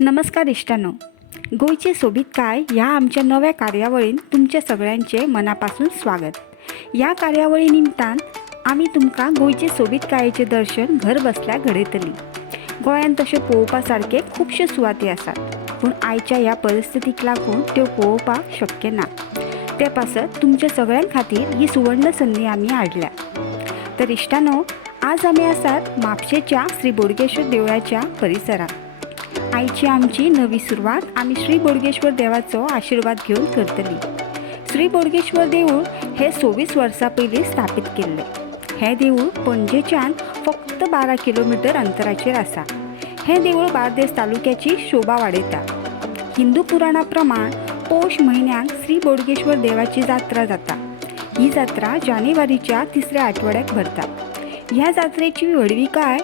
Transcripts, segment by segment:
नमस्कार इष्टांनो, गोंयचे सोबीतकाय ह्या आमच्या नव्या कार्यावळीन तुमच्या सगळ्यांचे मनापासून स्वागत। ह्या कार्यावळी निमतान आमी तुमकां गोंयचे सोबीतकायेचे दर्शन घर बसल्या घडयतली। गोंयांत तशे पळोवपा सारके खुबशे सुवाती आसात, पूण आयच्या ह्या परिस्थितीक लागून त्यो पळोवपाक शक्य ना। ते पासत तुमच्या सगळ्यां खातीर ही सुवर्ण संधी आमी हाडल्या। तर इष्टांनो, आज आमी आसात म्हापशेच्या श्री बोडगेश्वर देवळाच्या परिसरात। आयची आमची नवी सुरवात आमी श्री बोडगेश्वर देवाचो आशीर्वाद घेवन करतली। श्री बोडगेश्वर देवूळ हे 26 वर्सां पयलीं स्थापीत केल्लें। हे देवूळ पणजेच्यान फक्त 12 किलोमीटर अंतराचेर आसा। हे देवूळ बार्देस तालुक्याची शोभा वाडयता। हिंदू पुराणा प्रमाण पौष म्हयन्यात श्री बोडगेश्वर देवाची जात्रा जाता। ही जात्रा जानेवारीच्या 3ऱ्या आठवड्याक भरता। ह्या जात्रेची व्हडविकाय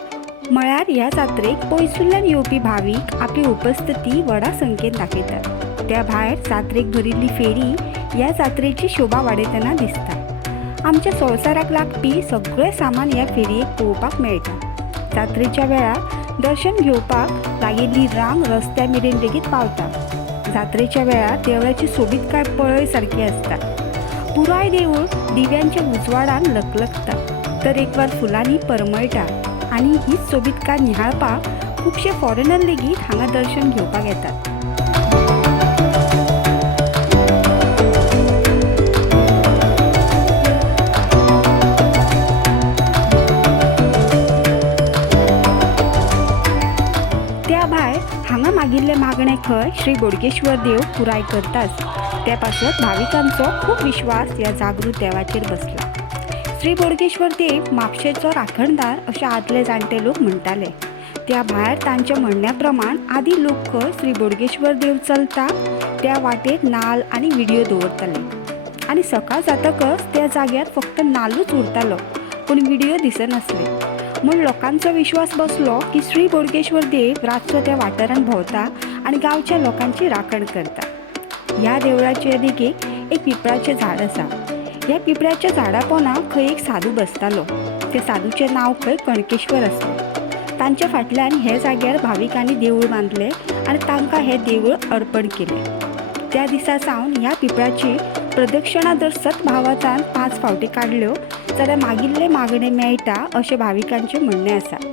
म्हळ्यार ह्या जात्रेक पयसुल्ल्यान येवपी भावीक आपली उपस्थिती व्हडा संख्येन दाखयतात। त्या भायर जात्रेक भरिल्ली फेरी ह्या जात्रेची शोभा वाडयतना दिसता। आमच्या संवसाराक लागपी सगळें सामान ह्या फेरयेक पळोवपाक मेळटा। जात्रेच्या वेळार दर्शन घेवपाक लागिल्ली रांग रस्त्या मेरेन लेगीत पावता। जात्रेच्या वेळार देवळाची सोबीतकाय पळय सारकी आसता। पुराय देवूळ दिव्यांच्या उजवाडान लखलखता, तर एकवार फुलांनी परमळटा। आणि ही सोबीतकाय निहाळपाक खुबशे फॉरेनर लेगीत हांगा दर्शन घेवपाक येतात। त्या भायर हांगा मागिल्ले मागणे खंय श्री बोडगेश्वर देव पुराय करताच। त्या पासत भाविकांचो खूब विश्वास ह्या जागृत देवाचेर बसला। श्री बोडगेश्वर देव म्हापशेचो राखणदार अशें आदले जाणटे लोक म्हणटाले। त्या भायर तांच्या म्हणण्या प्रमाण आदी लोक खंय श्री बोडगेश्वर देव चलता त्या वाटेर नाल्ल आनी विडयो दवरताले, आनी सकाळ जातकच त्या जाग्यार फक्त नाल्लूच उरतालो, पूण विडयो दिसनासले। म्हूण लोकांचो विश्वास बसलो की श्री बोडगेश्वर देव रातचो त्या वाठारांत भोंवता आनी गांवच्या लोकांची राखण करता। ह्या देवळाचे देगेक एक पिंपळाचें झाड आसा। ह्या पिंपळाच्या झाडा पोंदा खंय एक साधू बसतालो। त्या साधूचें नांव खंय कणकेश्वर आसलें। तांच्या फाटल्यान हे जाग्यार भाविकांनी देवूळ बांदलें आनी तांकां हें देवूळ अर्पण केलें। त्या दिसा सावन ह्या पिंपळाची प्रदक्षिणा जर सद्भावाचान 5 फावटी काडल्यो जाल्यार मागिल्ले मागणे मेळटा अशें भाविकांचें म्हणणें आसा।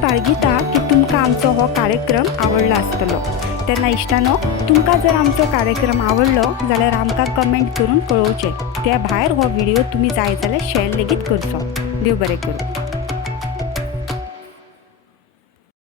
बाळगिता की तुमकां आमचो हो कार्यक्रम आवडलो आसतलो। तेन्ना इश्टांनो, तुमकां जर आमचो कार्यक्रम आवडलो जाल्यार आमकां कमेंट करून कळोवचें। त्या भायर हो व्हिडिओ तुमी जाय जाल्यार शेअर लेगीत करचो। देव बरें करूं।